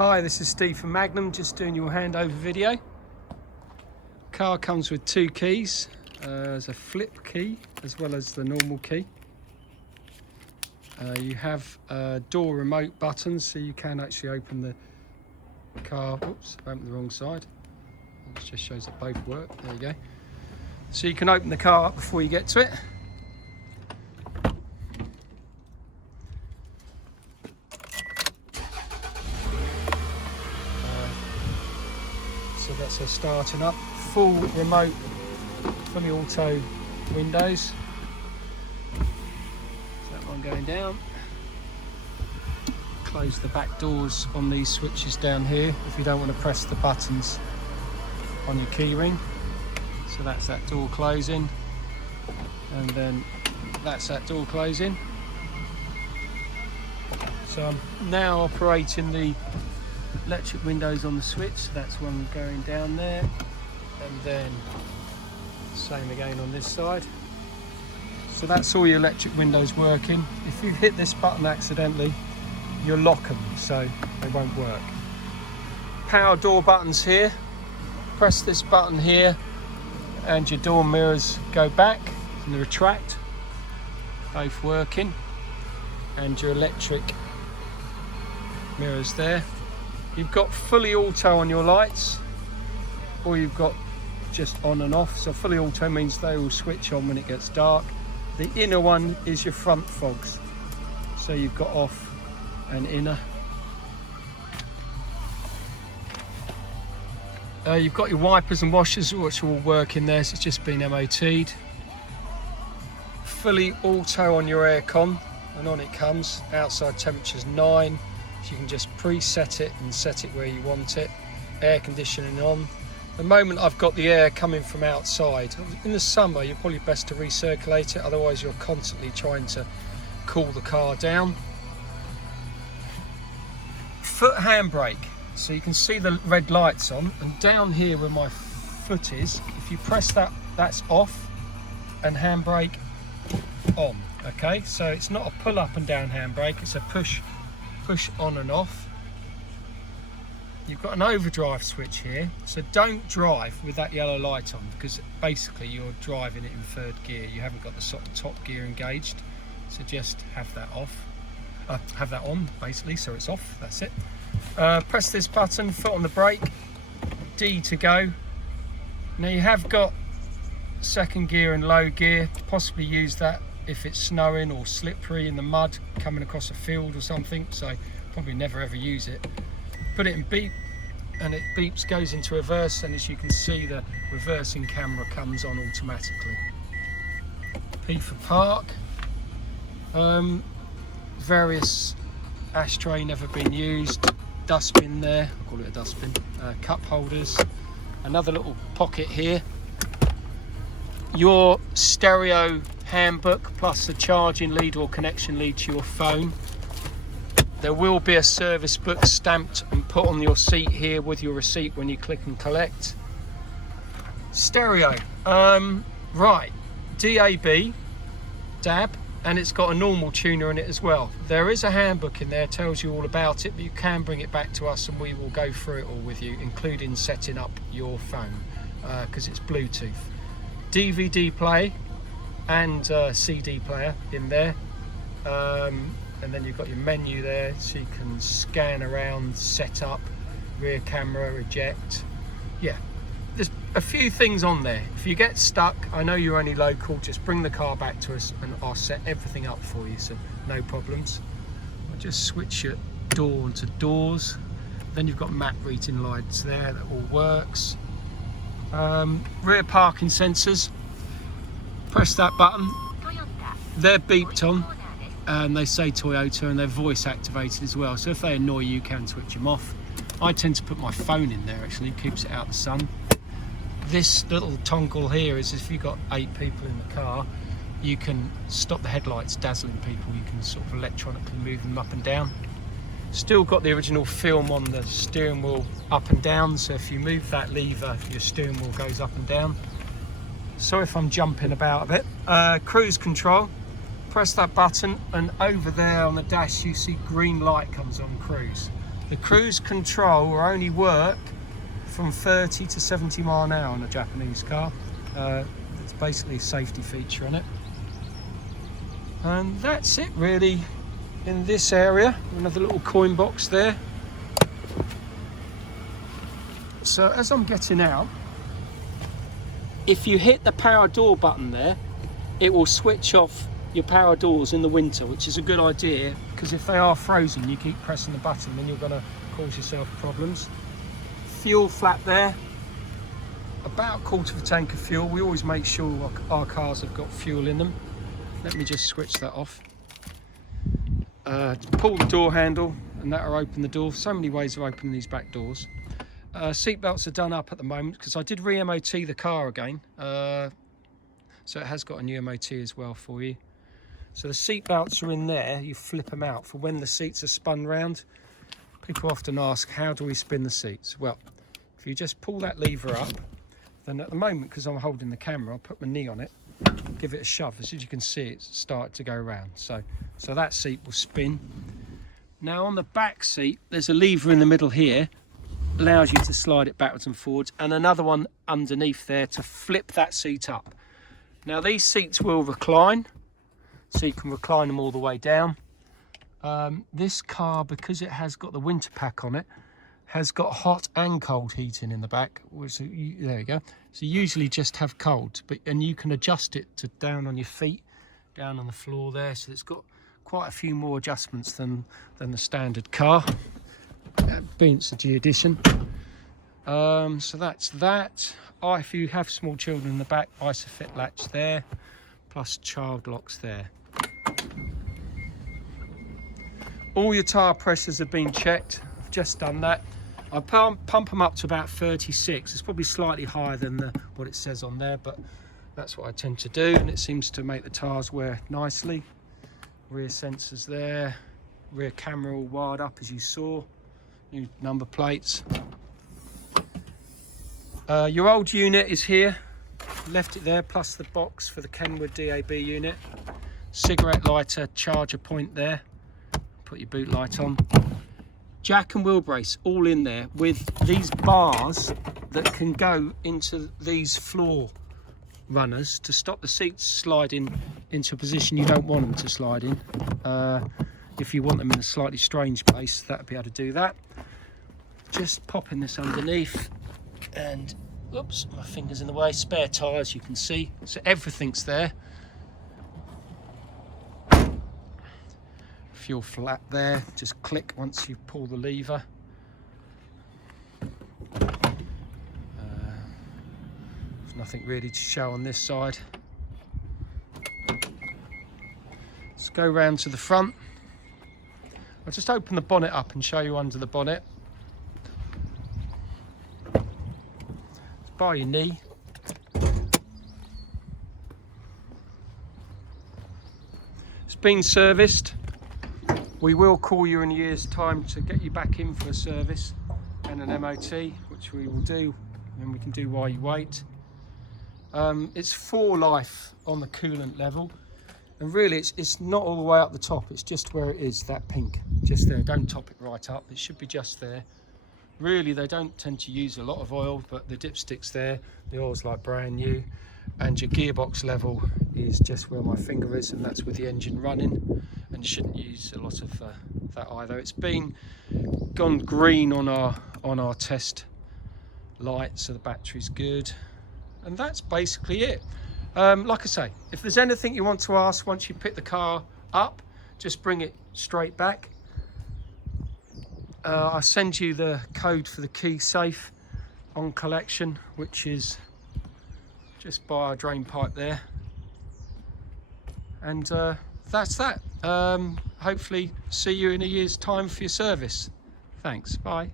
Hi, this is Steve from Magnum, just doing your handover video. Car comes with two keys. There's a flip key as well as the normal key. You have door remote buttons, so you can actually open the car. Oops, I opened the wrong side. It just shows that both work. There you go. So you can open the car up before you get to it. So that's her starting up. Full remote, fully auto windows. That one going down. Close the back doors on these switches down here if you don't want to press the buttons on your key ring. So that's that door closing, and then that's that door closing. So I'm now operating the electric windows on the switch. So that's one going down there, and then same again on this side. So that's all your electric windows working. If you hit this button accidentally, you'll lock them, so they won't work. Power door buttons here. Press this button here and your door mirrors go back and they retract, both working, and your electric mirrors there. You've got fully auto on your lights, or you've got just on and off. So fully auto means they will switch on when it gets dark. The inner one is your front fogs, so you've got off and inner. You've got your wipers and washers, which will work in there, so it's just been MOT'd. Fully auto on your aircon, and on it comes. Outside temperature's 9, so you can just preset it and set it where you want it. Air conditioning on. The moment I've got the air coming from outside. In the summer, you're probably best to recirculate it, otherwise you're constantly trying to cool the car down. Foot handbrake. So you can see the red lights on, and down here where my foot is, if you press that, that's off, and handbrake on. Okay, so it's not a pull up and down handbrake, it's a push on and off. You've got an overdrive switch here, so don't drive with that yellow light on, because basically you're driving it in third gear. You haven't got the sort of top gear engaged, so just have that off. Have that on basically, so it's off. That's it. Press this button, foot on the brake, D to go. Now you have got second gear and low gear. Possibly use that if it's snowing or slippery in the mud coming across a field or something, so probably never ever use it. Put it in beep, and it beeps, goes into reverse, and as you can see the reversing camera comes on automatically. P for park. Various ashtray never been used, dustbin there, I'll call it a dustbin, cup holders, another little pocket here, your stereo handbook plus the charging lead or connection lead to your phone. There will be a service book stamped and put on your seat here with your receipt when you click and collect. Stereo, right, DAB, and it's got a normal tuner in it as well. There is a handbook in there, tells you all about it, but you can bring it back to us and we will go through it all with you, including setting up your phone, because it's Bluetooth. DVD player and CD player in there, and then you've got your menu there, so you can scan around, set up, rear camera, eject. Yeah, there's a few things on there. If you get stuck, I know you're only local, just bring the car back to us and I'll set everything up for you, so no problems. I'll just switch your door onto doors. Then you've got map reading lights there, that all works. Rear parking sensors. Press that button. They're beeped on and they say Toyota, and they're voice activated as well, so if they annoy you, you can switch them off. I tend to put my phone in there, actually, keeps it out of the sun. This little toggle here is if you've got 8 people in the car, you can stop the headlights dazzling people. You can sort of electronically move them up and down. Still got the original film on the steering wheel up and down, so if you move that lever, your steering wheel goes up and down. So if I'm jumping about a bit. Cruise control. Press that button and over there on the dash you see green light comes on cruise. The cruise control will only work from 30 to 70 mile an hour on a Japanese car. It's basically a safety feature on it. And that's it really in this area. Another little coin box there. So as I'm getting out, if you hit the power door button there, it will switch off your power doors in the winter, which is a good idea, because if they are frozen, you keep pressing the button, then you're going to cause yourself problems. Fuel flap there, about a quarter of a tank of fuel. We always make sure our cars have got fuel in them. Let me just switch that off. Pull the door handle and that'll open the door. So many ways of opening these back doors. Seat belts are done up at the moment because I did re-MOT the car again. So it has got a new MOT as well for you. So the seat belts are in there. You flip them out for when the seats are spun round. People often ask, how do we spin the seats? Well, if you just pull that lever up, then at the moment, because I'm holding the camera, I'll put my knee on it, give it a shove. As you can see, it's started to go round. So that seat will spin. Now on the back seat, there's a lever in the middle here, allows you to slide it backwards and forwards, and another one underneath there to flip that seat up. Now these seats will recline, so you can recline them all the way down. This car, because it has got the winter pack on it, has got hot and cold heating in the back. So there you go. So you usually just have cold, and you can adjust it to down on your feet, down on the floor there. So it's got quite a few more adjustments than the standard car. Being it's a G edition. So that's that. If you have small children in the back, Isofit latch there, plus child locks there. All your tyre pressures have been checked. I've just done that. I pump them up to about 36. It's probably slightly higher than what it says on there, but that's what I tend to do, and it seems to make the tyres wear nicely. Rear sensors there, rear camera all wired up as you saw, new number plates. Your old unit is here, left it there, plus the box for the Kenwood DAB unit. Cigarette lighter, charger point there, put your boot light on. Jack and wheel brace all in there with these bars that can go into these floor runners to stop the seats sliding into a position you don't want them to slide in. If you want them in a slightly strange place, that'll be able to do that. Just popping this underneath, and oops, my finger's in the way. Spare tyres, you can see, so everything's there. Fuel flap there, just click once you pull the lever. There's nothing really to show on this side. Let's go round to the front. I'll just open the bonnet up and show you under the bonnet. It's by your knee. It's been serviced. We will call you in a year's time to get you back in for a service and an MOT, which we will do, and we can do while you wait. It's for life on the coolant level, and really it's not all the way up the top, it's just where it is, that pink, just there. Don't top it right up, it should be just there. Really, they don't tend to use a lot of oil, but the dipstick's there, the oil's like brand new, and your gearbox level is just where my finger is, and that's with the engine running. And shouldn't use a lot of that either. It's gone green on our test light, so the battery's good, and that's basically it. Like I say, if there's anything you want to ask once you pick the car up, just bring it straight back. I'll send you the code for the key safe on collection, which is just by our drain pipe there, and that's that. Hopefully see you in a year's time for your service. Thanks, bye.